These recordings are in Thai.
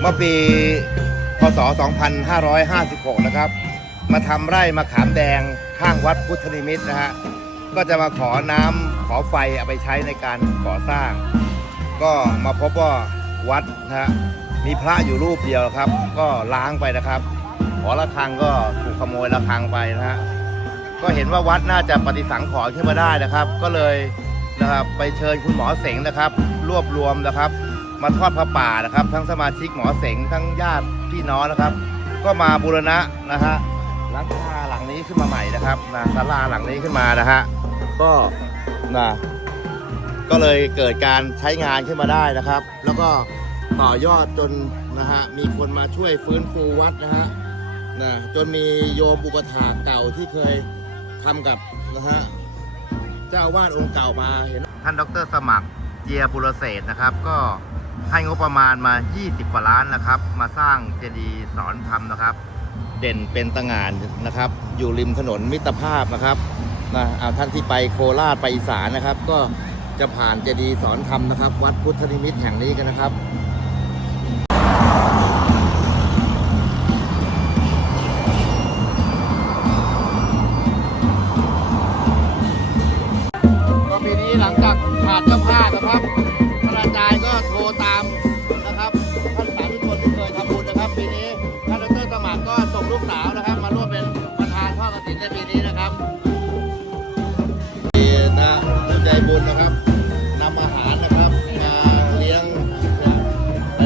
เมื่อปีพศ 2556 นะครับ มาทำไร่มะขามแดงข้างวัดพุทธนิมิตนะฮะ ก็จะมาขอน้ำขอไฟเอาไปใช้ในการก่อสร้าง ก็มาพบว่าวัดนะฮะมีพระอยู่รูปเดียวครับ ก็ล้างไปนะครับหอระฆังก็ถูกขโมยระฆังไปนะฮะ ก็เห็นว่าวัดน่าจะปฏิสังขรณ์ขึ้นมาได้นะครับ ก็เลยนะครับไปเชิญคุณหมอเสงนะครับ รวบรวมนะครับ มาทอดพระป่านะครับ ทั้งสมาชิกหมอเสงทั้งญาติพี่น้องนะครับ ก็มาบูรณะนะฮะหลังคาหลังนี้ขึ้นมาใหม่นะครับนะศาลาหลังนี้ขึ้นมานะฮะก็นะก็เลยเกิดการใช้งานขึ้นมาได้นะครับ แล้วก็ต่อยอดจนนะฮะมีคนมาช่วยฟื้นฟูวัดนะฮะนะจนมีโยมอุปถากเก่าที่เคยทำกับนะฮะเจ้าวาดองค์เก่ามาเห็นท่านดรสมัครเจียบุรเศษนะครับ ก็ ให้งบประมาณมา 20กว่าล้านนะครับ มาสร้างเจดีย์สอนธรรมนะครับ เด่นเป็นตะงานนะครับ อยู่ริมถนนมิตรภาพนะครับนะอ่าท่านที่ไปโคราชไปอีสานนะครับ ก็จะผ่านเจดีย์สอนธรรมนะครับ วัดพุทธนิมิตแห่งนี้กันนะครับปีนี้หลังจากขาดเจ้าภาพนะครับ ใจบุญนะครับนำอาหารนะครับมาเลี้ยง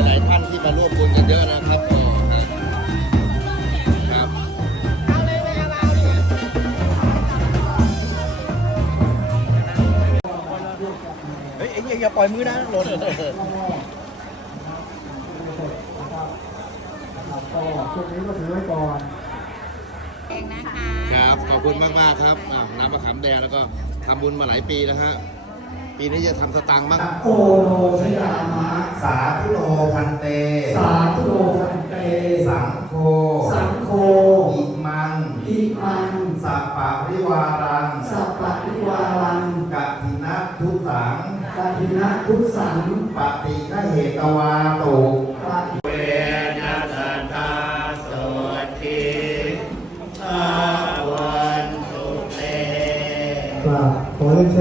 หลายๆท่านที่มาร่วมบุญกันเยอะนะครับก็นะครับเฮ้ยเอ็งอย่าปล่อยมือนะหล่นก็ช่วงนี้ก็ถือไว้ก่อนเองนะคะ ครับ ขอบคุณมากมากๆครับอ่าน้ำมะขามแดงแล้วก็ ทำบุญมาหลายปีแล้วฮะ ปีนี้จะทำสตางค์บ้างโกโนชยามะ สาธุโลพันเต สาธุโลพันเต สังโฆสังโฆอิมังอิมัง สัพปะริวารัง สัพปะริวารังกัทินะทุสังกัทินะทุสังปฏิฆเหตวาโต మా కాలేజ్